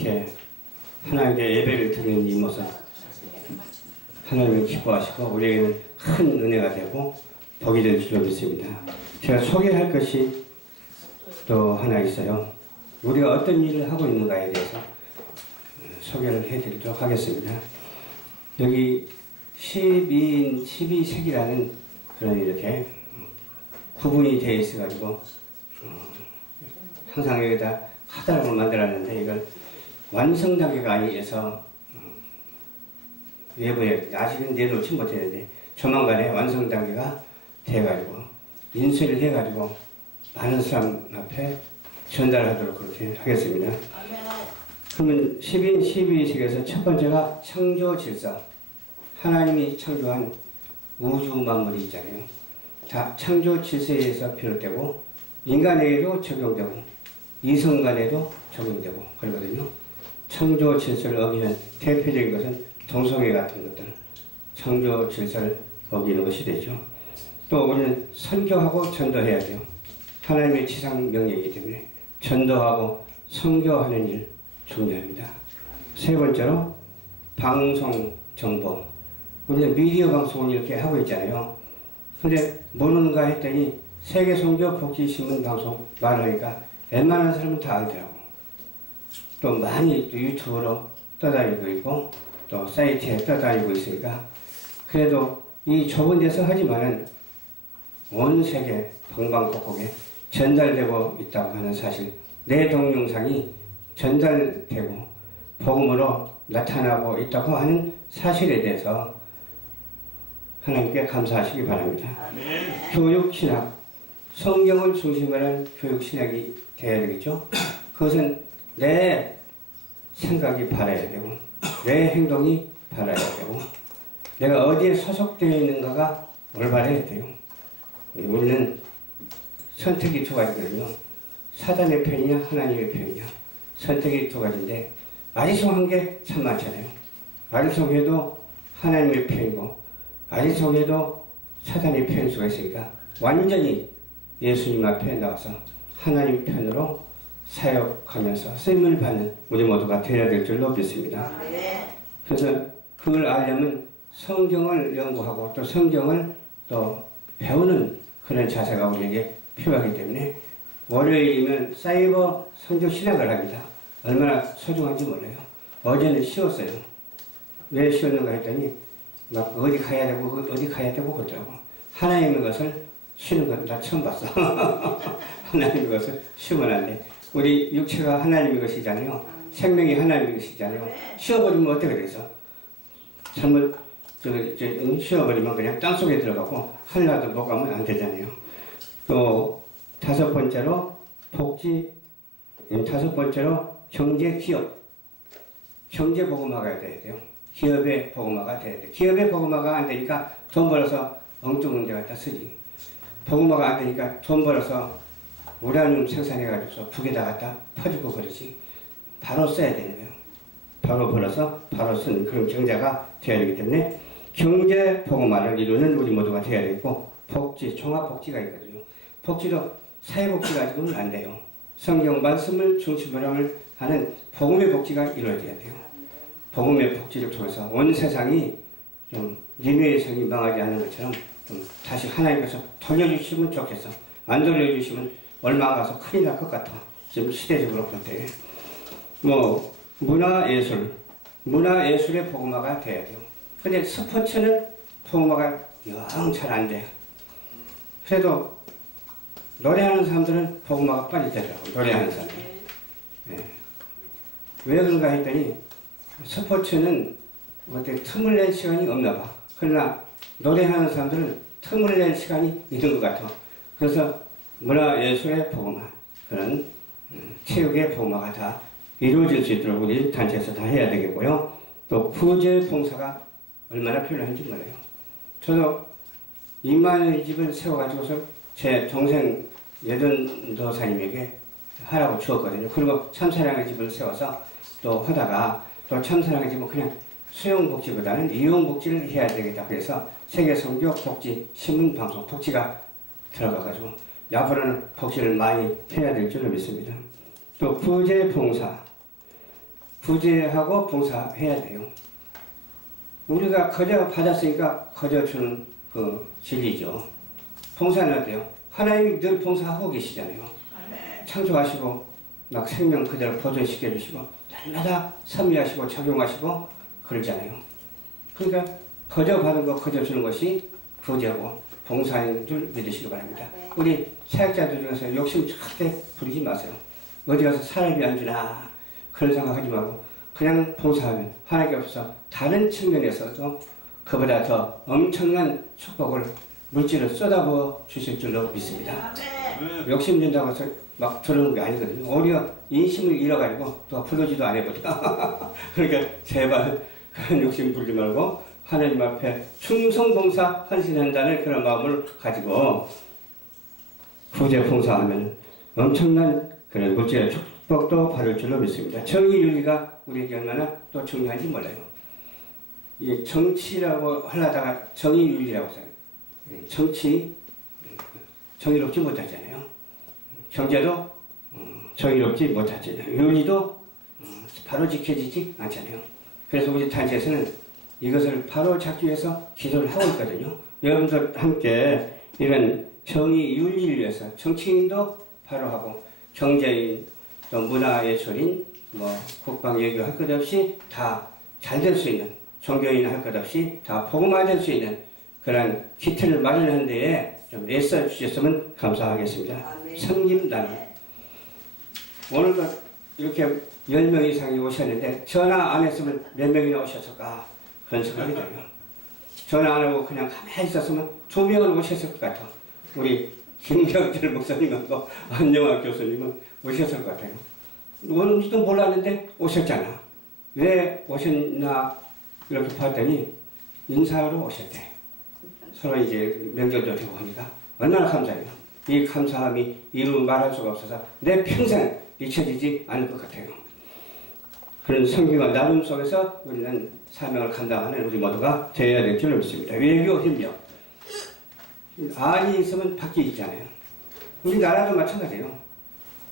이렇게 하나님께 예배를 드리는 이 모습 하나님을 기뻐하시고 우리에게는 큰 은혜가 되고 복이 될 줄로 믿습니다. 제가 소개할 것이 또 하나 있어요. 우리가 어떤 일을 하고 있는가에 대해서 소개를 해드리도록 하겠습니다. 여기 12세기라는 그런 이렇게 구분이 되어 있어가지고 항상 여기다 카탈로그를 만들었는데 이걸 완성 단계가 아니어서 외부에 아직은 내놓지 못했는데 조만간에 완성 단계가 돼가지고 인쇄를 해가지고 많은 사람 앞에 전달하도록 그렇게 하겠습니다. 그러면 12세기에서 첫 번째가 창조 질서. 하나님이 창조한 우주 만물이 있잖아요. 다 창조 질서에 의해서 비롯되고 인간에게도 적용되고 이성 간에도 적용되고 그러거든요. 창조 질서를 어기는 대표적인 것은 동성애 같은 것들, 창조 질서를 어기는 것이 되죠. 또 우리는 선교하고 전도해야 돼요. 하나님의 지상 명령이기 때문에 전도하고 선교하는 일 중요합니다. 세 번째로 방송 정보. 우리는 미디어 방송을 이렇게 하고 있잖아요. 근데 모르는가 했더니 세계 선교 복지 신문 방송 말하니까 웬만한 사람은 다 알더라고. 또 많이 또 유튜브로 떠다니고 있고 또 사이트에 떠다니고 있으니까 그래도 이 좁은 데서 하지만은 온 세계 방방곡곡에 전달되고 있다고 하는 사실, 내 동영상이 전달되고 복음으로 나타나고 있다고 하는 사실에 대해서 하나님께 감사하시기 바랍니다. 교육신학, 성경을 중심으로 한 교육신학이 되어야 되겠죠. 그것은 내 생각이 바라야 되고 내 행동이 바라야 되고 내가 어디에 소속되어 있는가가 올바라야 돼요. 우리는 선택이 두 가지거든요. 사단의 편이냐 하나님의 편이냐. 선택이 두 가지인데 아리송한 게 참 많잖아요. 아리송해도 하나님의 편이고 아리송해도 사단의 편일 수가 있으니까 완전히 예수님 앞에 나와서 하나님 편으로 사역하면서 쓰임을 받는 우리 모두가 되어야 될 줄로 믿습니다. 그래서 그걸 알려면 성경을 연구하고 또 성경을 또 배우는 그런 자세가 우리에게 필요하기 때문에 월요일이면 사이버 성경 신학을 합니다. 얼마나 소중한지 몰라요. 어제는 쉬었어요. 왜 쉬었는가 했더니 막 어디 가야 되고 그러더라고. 하나님의 것을 쉬는 건 나 처음 봤어. 하나님의 것을 쉬면 안 돼. 우리 육체가 하나님의 것이잖아요. 생명이 하나님의 것이잖아요. 쉬어버리면 어떻게 되겠어? 잘못 쉬어버리면 그냥 땅속에 들어가고 하늘나라도 못 가면 안 되잖아요. 또 다섯 번째로 복지, 다섯 번째로 경제 기업, 경제 복음화가 돼야 돼요. 기업의 복음화가 돼야 돼요. 기업의 복음화가 안 되니까 돈 벌어서 엉뚱한 데 갖다 쓰지. 복음화가 안 되니까 돈 벌어서 우라늄 생산해가지고서 북에다 갖다 퍼주고 그러지. 바로 써야 되는 거예요. 바로 벌어서 바로 쓰는 그런 경제가 되어야 되기 때문에 경제 복음화를 이루는 우리 모두가 되어야 되고 복지, 종합복지가 있거든요. 복지도 사회복지 가지고는 안 돼요. 성경 말씀을 중심으로 하는 복음의 복지가 이루어져야 돼요. 복음의 복지를 통해서 온 세상이 좀 니느웨의 성이 망하지 않는 것처럼 좀 다시 하나님께서 돌려주시면 좋겠어. 안 돌려주시면 얼마 가서 큰일 날 것 같아. 지금 시대적으로 그렇대. 뭐 문화예술의 복음화가 돼야 돼요. 근데 스포츠는 복음화가 영 잘 안 돼요. 그래도 노래하는 사람들은 복음화가 빨리 되더라고요. 노래하는 사람들. 네. 왜 그런가 했더니 스포츠는 어떻게 틈을 낼 시간이 없나 봐. 그러나 노래하는 사람들은 틈을 낼 시간이 있는 것 같아. 그래서 문화예술의 복음화, 그런 체육의 복음화가 다 이루어질 수 있도록 우리 단체에서 다 해야 되겠고요. 또 구제 봉사가 얼마나 필요한지 몰라요. 저도 2만의 집을 세워가지고서 제 동생 여전도사님에게 하라고 주었거든요. 그리고 참사랑의 집을 세워서 또 하다가 또 참사랑의 집은 그냥 수용복지보다는 이용복지를 해야 되겠다고 해서 세계선교 복지 신문방송 복지가 들어가가지고 앞으로는 복지를 많이 해야 될 줄로 믿습니다. 또 구제봉사, 구제하고 봉사해야 돼요. 우리가 거저 받았으니까 거저 주는 그 진리죠. 봉사는 어때요? 하나님이 늘 봉사하고 계시잖아요. 창조하시고 막 생명 그대로 보존시켜 주시고 날마다 섭리하시고 적용하시고 그러잖아요. 그러니까 거저 받은 거 거저 주는 것이 구제하고 봉사인 줄 믿으시기 바랍니다. 우리 사역자들 중에서 욕심 절대 부리지 마세요. 어디 가서 사람이 안 주나 그런 생각하지 말고 그냥 봉사하면 하나님께 없어서 다른 측면에서도 그보다 더 엄청난 축복을 물질을 쏟아부어 주실 줄로 믿습니다. 욕심낸다고 해서 막 들어오는 게 아니거든요. 오히려 인심을 잃어가지고 또 부르지도 안 해버려. 그러니까 제발 그런 욕심 부리지 말고 하나님 앞에 충성봉사 헌신한다는 그런 마음을 가지고 구제 봉사하면 엄청난 그런 물질의 축복도 받을 줄로 믿습니다. 정의윤리가 우리에게 얼마나 또 중요한지 몰라요. 이 정치라고 하려다가 정의윤리라고 써요. 정의롭지 못하잖아요. 경제도 정의롭지 못하잖아요. 윤리도 바로 지켜지지 않잖아요. 그래서 우리 단체에서는 이것을 바로 잡기 위해서 기도를 하고 있거든요. 여러분들 함께 이런 정의 윤리를 위해서 정치인도 바로 하고 경제인, 또 문화예술인, 국방 외교 할 것 없이 다 잘 될 수 있는, 종교인 할 것 없이 다 복음화될 수 있는 그런 기틀을 마련하는 데에 좀 애써 주셨으면 감사하겠습니다. 섬김 나눔. 오늘도 이렇게 10명 이상이 오셨는데 전화 안 했으면 몇 명이나 오셨을까 그런 생각이 들어요. 전화 안 하고 그냥 가만히 있었으면 2명은 오셨을 것 같아. 우리 김경철 목사님하고 안영학 교수님은 오셨을 것 같아요. 오는지도 몰랐는데 오셨잖아. 왜 오셨나 이렇게 봤더니 인사하러 오셨대. 서로 이제 명절도 되고 하니까 얼마나 감사해요. 이 감사함이 이루 말할 수가 없어서 내 평생 잊혀지지 않을 것 같아요. 그런 성경과 나눔 속에서 우리는 사명을 감당하는 우리 모두가 되어야 될 줄 믿습니다. 외교 협력. 안이 있으면 밖이 있잖아요. 우리나라도 마찬가지예요.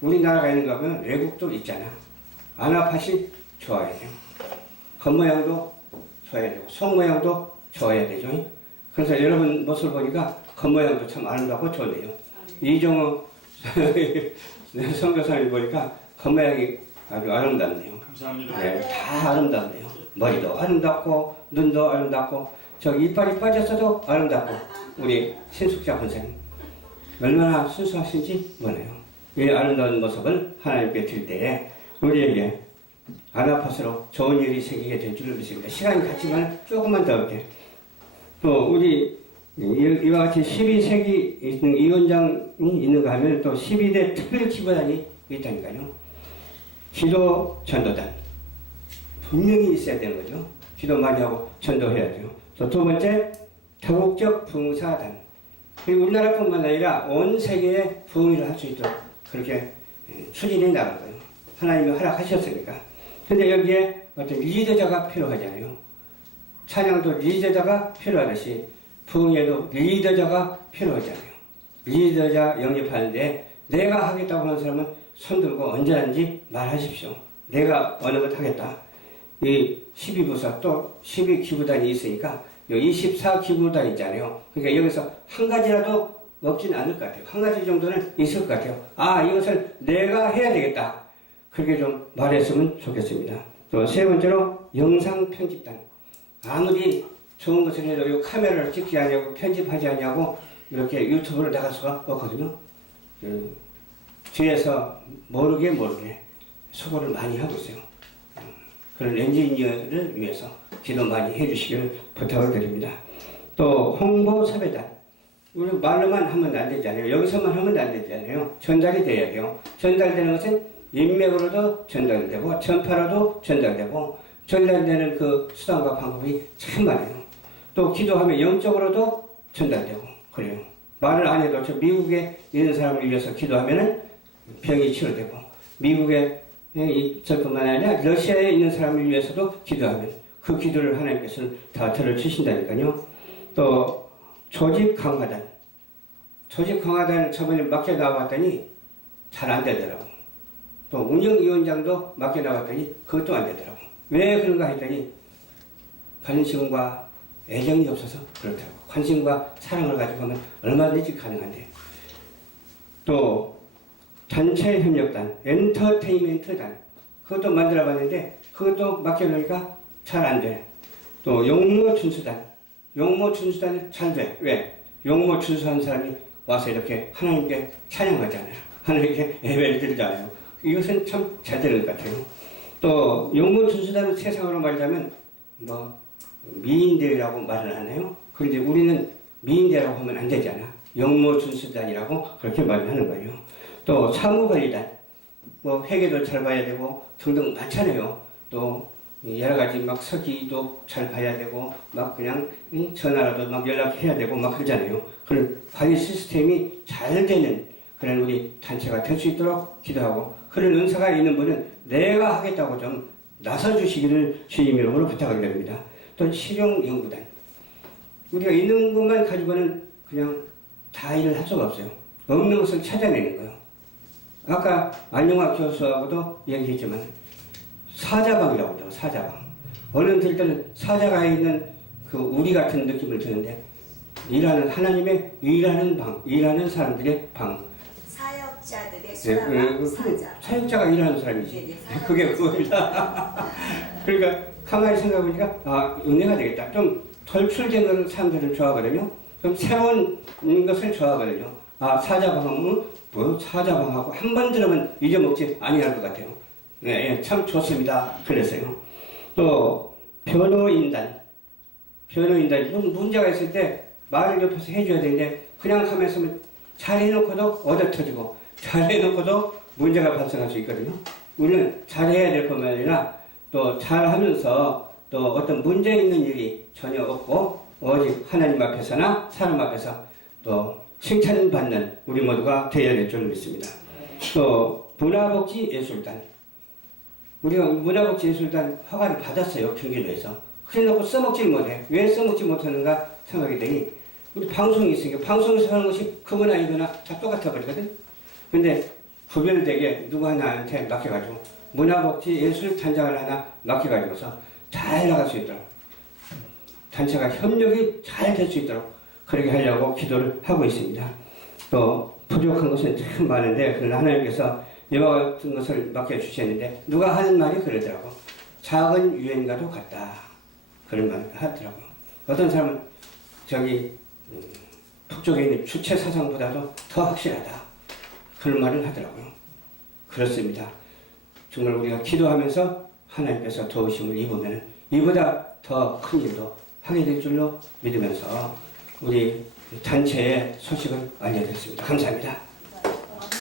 우리나라가 있는가 보면 외국도 있잖아. 안압밭이 좋아야 돼요. 겉모양도 좋아야 되고 속모양도 좋아야 되죠. 그래서 여러분 모습을 보니까 겉모양도 참 아름답고 좋네요. 이종호 선교사님 보니까 겉모양이 아주 아름답네요. 감사합니다. 네, 다 아름답네요. 머리도 아름답고 눈도 아름답고 저 이빨이 빠졌어도 아름답고 우리 신숙자 권사님 얼마나 순수하신지 몰라요. 이 아름다운 모습을 하나님께 드릴 때에 우리에게 안아파서로 좋은 일이 생기게 될 줄을 믿습니다. 시간이 갔지만 조금만 더 이렇게 또 우리 이와 같이 12세기 위원장이 있는가 하면 또 12대 특별 기도단이 있다니까요. 기도 전도단 분명히 있어야 되는 거죠. 기도 많이 하고 전도해야 돼요. 또 두 번째 다국적 봉사단. 우리나라뿐만 아니라 온 세계에 부흥을 할 수 있도록 그렇게 추진해 나갈 거예요. 하나님이 허락하셨으니까. 근데 여기에 어떤 리더자가 필요하잖아요. 찬양도 리더자가 필요하듯이 부흥에도 리더자가 필요하잖아요. 리더자 영입하는데 내가 하겠다고 하는 사람은 손들고 언제든지 말하십시오. 내가 어느 것 하겠다. 이 12부서 또 12기부단이 있으니까 24기부단 있잖아요. 그러니까 여기서 한 가지라도 없지는 않을 것 같아요. 한 가지 정도는 있을 것 같아요. 아, 이것을 내가 해야 되겠다. 그렇게 좀 말했으면 좋겠습니다. 또 세 번째로 영상 편집단. 아무리 좋은 것을 해도 이 카메라를 찍지 않냐고 편집하지 않냐고 이렇게 유튜브를 나갈 수가 없거든요. 뒤에서 모르게 수고를 많이 하고 있어요. 그런 엔지니어를 위해서 기도 많이 해주시기를 부탁을 드립니다. 또 홍보 섭외단. 우리 말로만 하면 안 되잖아요. 여기서만 하면 안 되잖아요. 전달이 돼야 돼요. 전달되는 것은 인맥으로도 전달되고 전파로도 전달되고 전달되는 그 수단과 방법이 참 많아요. 또 기도하면 영적으로도 전달되고 그래요. 말을 안 해도 저 미국에 있는 사람을 위해서 기도하면은 병이 치료되고 미국에 저뿐만 아니라 러시아에 있는 사람을 위해서도 기도하면 그 기도를 하나님께서는 다 들어주신다니까요. 또 조직 강화단. 조직 강화단 저번에 맡겨 나왔더니 잘 안 되더라고. 또 운영위원장도 맡겨나갔더니 그것도 안 되더라고. 왜 그런가 했더니 관심과 애정이 없어서 그렇다고. 관심과 사랑을 가지고 하면 얼마든지 가능한데. 또 단체 협력단, 엔터테인먼트단 그것도 만들어봤는데 그것도 맡겨놓으니까 잘 안 돼. 또 용모준수단, 용모준수단이 잘 돼. 왜? 용모준수한 사람이 와서 이렇게 하나님께 찬양하잖아요. 하나님께 예배를 드리잖아요. 이것은 참 잘 되는 것 같아요. 또 용모준수단은 세상으로 말하자면 뭐 미인대라고 말을 하나요? 그런데 우리는 미인대라고 하면 안 되잖아. 용모준수단이라고 그렇게 말을 하는 거예요. 또 사무관리단, 뭐 회계도 잘 봐야 되고 등등 많잖아요. 또 여러 가지 막 서기도 잘 봐야 되고 막 그냥 전화라도 막 연락해야 되고 막 그러잖아요. 그런 관리 시스템이 잘 되는 그런 우리 단체가 될 수 있도록 기도하고, 그런 은사가 있는 분은 내가 하겠다고 좀 나서주시기를 주님 이름으로 부탁을 드립니다. 또 실용연구단, 우리가 있는 것만 가지고는 그냥 다 일을 할 수가 없어요. 없는 것을 찾아내는 거예요. 아까 안용학 교수하고도 얘기했지만 사자방이라고 그래요. 사자방. 얼른 들 때는 사자가 있는 그 우리 같은 느낌을 드는데, 일하는 하나님의 일하는 방, 일하는 사람들의 방. 사역자들의 수라방, 사자. 사역자가 일하는 사람이지. 그게 그겁니다. 그러니까 가만히 생각해보니까 은혜가 되겠다. 좀 덜 출제는 사람들은 좋아하거든요. 좀 새로운 것을 좋아하거든요. 사자방은 뭐 사자방하고 한 번 들으면 잊어먹지 아니할 것 같아요. 네, 참 좋습니다. 그랬어요. 또 변호인단, 좀 문제가 있을 때 말을 옆에서 해줘야 되는데 그냥 가만히 있으면 잘해놓고도 얻어터지고 잘해놓고도 문제가 발생할 수 있거든요. 우리는 잘해야 될 뿐만 아니라 또 잘하면서 또 어떤 문제 있는 일이 전혀 없고 오직 하나님 앞에서나 사람 앞에서 또 칭찬받는 우리 모두가 되어야 될 줄 믿습니다. 또 문화복지예술단, 우리가 문화복지예술단 허가를 받았어요. 경기도에서. 그래놓고 써먹지 못해. 왜 써먹지 못하는가 생각이 되니, 우리 방송이 있으니까 방송에서 하는 것이 그거나 이거나 다 똑같아 버리거든. 근데 구별되게 누구 하나한테 맡겨가지고 문화복지예술단장을 하나 맡겨가지고서 잘 나갈 수 있도록, 단체가 협력이 잘 될 수 있도록 그렇게 하려고 기도를 하고 있습니다. 또 부족한 것은 참 많은데, 그러나 하나님께서 이와 같은 것을 맡겨주셨는데 누가 하는 말이 그러더라고. 작은 유행가도 같다. 그런 말 하더라고요. 어떤 사람은 북쪽에 있는 주체 사상보다도 더 확실하다. 그런 말을 하더라고요. 그렇습니다. 정말 우리가 기도하면서 하나님께서 도우심을 입으면 이보다 더 큰 일도 하게 될 줄로 믿으면서 우리 단체의 소식을 알려드렸습니다. 감사합니다.